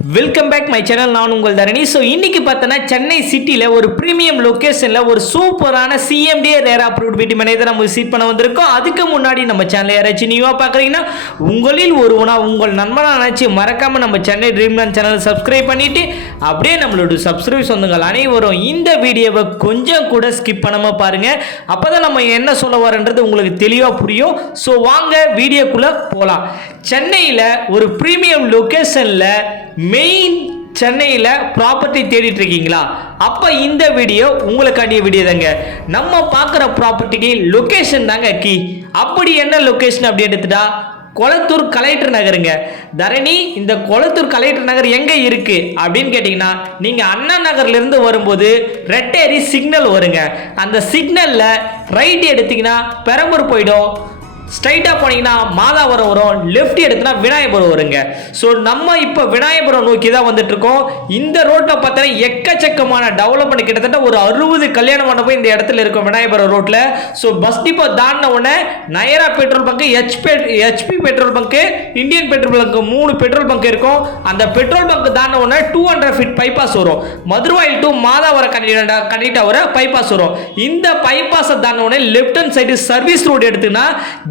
Welcome back my channel. நான் உங்கள் தரணி. So இன்னைக்கு பார்த்தோன்னா சென்னை சிட்டியில் ஒரு ப்ரீமியம் லொக்கேஷனில் ஒரு சூப்பரான சிஎம்டிஏ ரேர் அப்ரூவ்ட் வீட்டு மனையை நம்ம விசிட் பண்ண வந்திருக்கோம். அதுக்கு முன்னாடி நம்ம சேனலை யாராச்சும் நியூவாக பார்க்குறீங்கன்னா உங்களில் ஒருவனா உங்கள் நண்பனாக நினச்சி மறக்காமல் நம்ம சென்னை ட்ரீம்லேண்ட் சேனலை சப்ஸ்கிரைப் பண்ணிவிட்டு அப்படியே நம்மளோட சப்ஸ்கிரைப் சொந்தங்கள் அனைவரும் இந்த வீடியோவை கொஞ்சம் கூட ஸ்கிப் பண்ணாமல் பாருங்கள். அப்போ தான் நம்ம என்ன சொல்ல வரன்றது உங்களுக்கு தெளிவாக புரியும். ஸோ வாங்க வீடியோக்குள்ளே போகலாம். சென்னையில் ஒரு ப்ரீமியம் லொக்கேஷனில் மெயின் சென்னையில் ப்ராப்பர்ட்டி தேடிட்டு இருக்கீங்களா? அப்போ இந்த வீடியோ உங்களுக்காண்டிய வீடியோ தாங்க. நம்ம பார்க்குற ப்ராப்பர்ட்டிக்கு லொக்கேஷன் தாங்க கீ. அப்படி என்ன லொக்கேஷன் அப்படி எடுத்துட்டா கொளத்தூர் கலெக்டர் நகருங்க. தரணி, இந்த கொளத்தூர் கலெக்டர் நகர் எங்கே இருக்கு அப்படின்னு கேட்டிங்கன்னா, நீங்கள் அண்ணா நகர்லேருந்து வரும்போது ரெட்டேரி சிக்னல் வருங்க. அந்த சிக்னலில் ரைட் எடுத்தீங்கன்னா பெரம்பூர் போயிடும். ஸ்ட்ரைட்டாக போனீங்கன்னா மாதாவரம் வரும். லெஃப்ட் எடுத்துனா விநாயகபுரம் வருங்க. ஸோ நம்ம இப்போ விநாயகபுரம் நோக்கி தான் வந்துட்டு இருக்கோம். இந்த ரோட்டில் பார்த்தீங்கன்னா எக்கச்சக்கமான டெவலப்மெண்ட், கிட்டத்தட்ட ஒரு 60 கல்யாண மண்டபம் இந்த இடத்துல இருக்கும் விநாயகபுரம் ரோட்டில். ஸோ பஸ் டிப்போ தாண்டின உடனே நயரா பெட்ரோல் பங்கு, ஹெச்பி பெட்ரோல் பங்கு, இந்தியன் பெட்ரோல் பங்கு 3 பெட்ரோல் பங்க் இருக்கும். அந்த பெட்ரோல் பங்க் தாண்டின உடனே 200 ஃபீட் பைபாஸ் வரும். மதுரவாயில் டு மாதாவரம் கண்டிட்டா வர பைபாஸ் வரும். இந்த பைபாஸை தாண்டின உடனே left hand side service road எடுத்துன்னா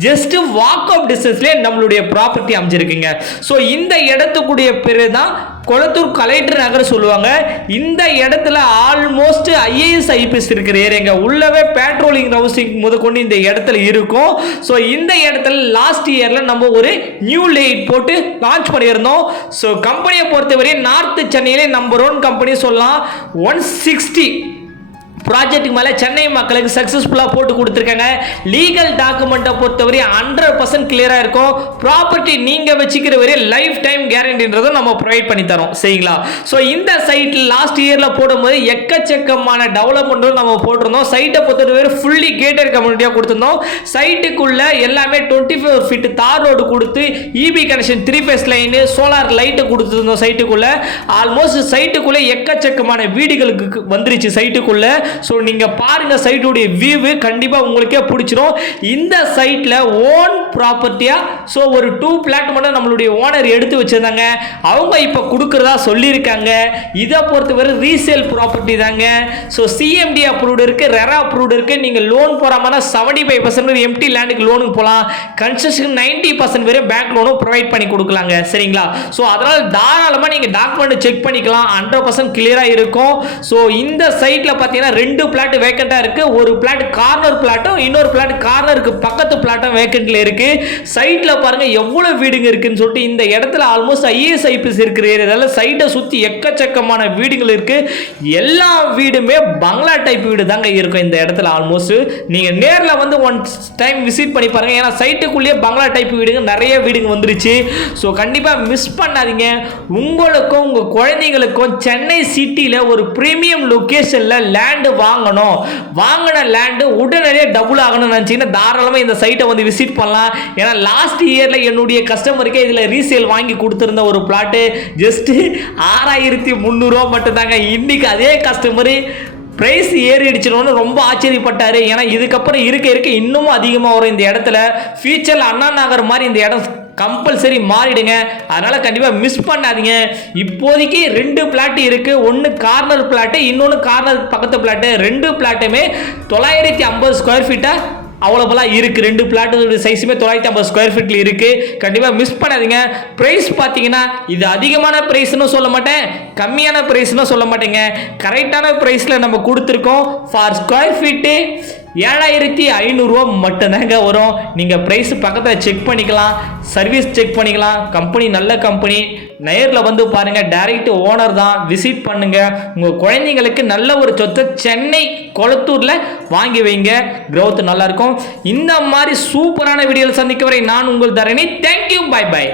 ஜஸ்ட் வாக் அப் டிஸ்டன்ஸ்லயே நம்மளுடைய ப்ராப்பர்ட்டி அமைஞ்சிருக்குங்க. ஸோ இந்த இடத்துக்குடைய பேரு தான் கொளத்தூர் கலெக்டர் நகர் சொல்லுவாங்க. இந்த இடத்துல ஆல்மோஸ்ட் ஐஏஎஸ் ஐபிஎஸ் இருக்கிற ஏரியாங்க. உள்ளவே பேட்ரோலிங் ஹவுசிங் முதற்கொண்டு இந்த இடத்துல இருக்கும். ஸோ இந்த இடத்துல லாஸ்ட் இயர்ல நம்ம ஒரு நியூ லைட் போட்டு லான்ச் பண்ணியிருந்தோம். ஸோ கம்பெனியை பொறுத்தவரை நார்த் சென்னையிலே நம்பர் 1 கம்பெனி சொல்லலாம். 160 ப்ராஜெக்ட்டுக்கு மேலே சென்னை மக்களுக்கு சக்ஸஸ்ஃபுல்லாக போட்டு கொடுத்துருக்காங்க. லீகல் டாக்குமெண்ட்டை பொறுத்தவரை 100% கிளியராக இருக்கும். ப்ராப்பர்ட்டி நீங்கள் வச்சுக்கிற வரை லைஃப் டைம் கேரண்டின்றதும் நம்ம ப்ரொவைட் பண்ணி தரோம். சரிங்களா? ஸோ இந்த சைட்டில் லாஸ்ட் இயரில் போடும்போது எக்கச்சக்கமான டெவலப்மெண்ட்டும் நம்ம போட்டிருந்தோம். சைட்டை பொறுத்தவரை ஃபுல்லி கேட்டட் கம்யூனிட்டியாக கொடுத்துருந்தோம். சைட்டுக்குள்ளே எல்லாமே 24 ஃபீட் தார் ரோடு கொடுத்து EB connection 3 phase line solar light கொடுத்துருந்தோம். சைட்டுக்குள்ளே ஆல்மோஸ்ட் சைட்டுக்குள்ளே எக்கச்சக்கமான வீடுகளுக்கு வந்துருச்சு சைட்டுக்குள்ளே. ஸோ நீங்கள் பாருங்கள் சைட்டுடைய வியூ கண்டிப்பாக உங்களுக்கே பிடிச்சிரும். இந்த சைட்டில் ஓன் ப்ராப்பர்ட்டியாக ஸோ ஒரு 2 பிளாட் மட்டும் நம்மளுடைய ஓனர் எடுத்து வச்சுருந்தாங்க. அவங்க இப்போ கொடுக்குறதா சொல்லியிருக்காங்க. இதை பொறுத்தவரை ரீசேல் ப்ராப்பர்ட்டி தாங்க. ஸோ சிஎம்டி அப்ரூவ்டு இருக்குது, ரெரா அப்ரூவ்டு இருக்குது. நீங்கள் லோன் போகிறாமல் 75% எம்டி லேண்டுக்கு லோனுக்கு போகலாம். கன்ஸ்ட்ரக்ஷன் 90% வரை பேங்க் லோனும் ப்ரொவைட் பண்ணி கொடுக்கலாங்க. சரிங்களா? ஸோ அதனால் தாராளமாக நீங்கள் டாக்குமெண்ட் செக் பண்ணிக்கலாம். 100% கிளியராக இருக்கும். ஸோ இந்த சைட்டில் பார்த்தீங்கன்னா 2 பிளாட் வேக்கண்டா இருக்கு. ஒரு பிளாட் கார்னர் பிளாட்டும் இன்னொரு பிளாட் கார்னருக்கு பக்கத்து பிளாட்டும் வேக்கண்ட்ல இருக்கு. சைட்ல பாருங்க எவ்வளவு வீடுங்க இருக்குன்னு சொல்லிட்டு. இந்த இடத்துல ஆல்மோஸ்ட் ஐஏஎஸ் ஐபிஎஸ் இருக்கிற ஏரியால சைட்டை சுத்தி எக்கச்சக்கமான வீடுகள் இருக்கு. எல்லா வீடுமே பங்களா டைப் வீடு தாங்க இருக்கும் இந்த இடத்துல. ஆல்மோஸ்ட் நீங்க நேர்ல வந்து ஒன் டைம் விசிட் பண்ணி பாருங்க. ஏன்னா சைட்டுக்குள்ளேயே பங்களா டைப் வீடுங்க நிறைய வீடுங்க வந்துருச்சு. ஸோ கண்டிப்பா மிஸ் பண்ணாதீங்க. உங்களுக்கும் உங்க குழந்தைங்களுக்கும் சென்னை சிட்டியில ஒரு பிரீமியம் லொகேஷன்ல லேண்ட் வாங்கணும், வாங்கின லேண்டு உடனடியே டபுள் ஆகணும்னு நினைச்சீங்கன்னா தாராளமாக இந்த சைட்டை வந்து விசிட் பண்ணலாம். ஏன்னா லாஸ்ட் இயரில் என்னுடைய கஸ்டமருக்கே இதில் ரீசேல் வாங்கி கொடுத்துருந்த ஒரு பிளாட்டு ஜஸ்ட் 6300 ரூபா மட்டும்தாங்க. இன்னைக்கு அதே கஸ்டமரு பிரைஸ் ஏறிடுச்சுன்னு ரொம்ப ஆச்சரியப்பட்டாரு. ஏன்னா இதுக்கப்புறம் இருக்க இன்னமும் அதிகமாக வரும் இந்த இடத்துல. ஃபியூச்சரில் அண்ணா நகர் மாதிரி இந்த இடம் கம்பல்சரி மாறிடுங்க. அதனால கண்டிப்பாக மிஸ் பண்ணாதீங்க. இப்போதைக்கு 2 பிளாட் இருக்கு. ஒன்று கார்னர் பிளாட்டு, இன்னொன்று கார்னர் பக்கத்து பிளாட்டு. 2 பிளாட்டுமே 950 ஸ்கொயர் ஃபீட்டா அவ்வளோபெல்லாம் இருக்குது. 2 பிளாட்டோட சைஸுமே 950 ஸ்கொயர் ஃபீட்டில் இருக்குது. கண்டிப்பாக மிஸ் பண்ணாதீங்க. ப்ரைஸ் பார்த்தீங்கன்னா இது அதிகமான ப்ரைஸ்னு சொல்ல மாட்டேன், கம்மியான ப்ரைஸ்னு சொல்ல மாட்டேங்க. கரெக்டான ப்ரைஸில் நம்ம கொடுத்துருக்கோம். ஃபார் ஸ்கொயர் ஃபீட்டு 7500 ரூபா மட்டும்தாங்க வரும். நீங்கள் ப்ரைஸ் பக்கத்தில் செக் பண்ணிக்கலாம், சர்வீஸ் செக் பண்ணிக்கலாம். கம்பெனி நல்ல கம்பெனி. நேரில் வந்து பாருங்கள். டைரக்ட் ஓனர் தான். விசிட் பண்ணுங்கள். உங்கள் குழந்தைங்களுக்கு நல்ல ஒரு சொத்தை சென்னை கொளத்தூரில் வாங்கி வைங்க. க்ரோத் நல்லாயிருக்கும். இந்த மாதிரி சூப்பரான வீடியோவில் சந்திக்க வரை நான் உங்கள் தரணி. தேங்க்யூ. By by.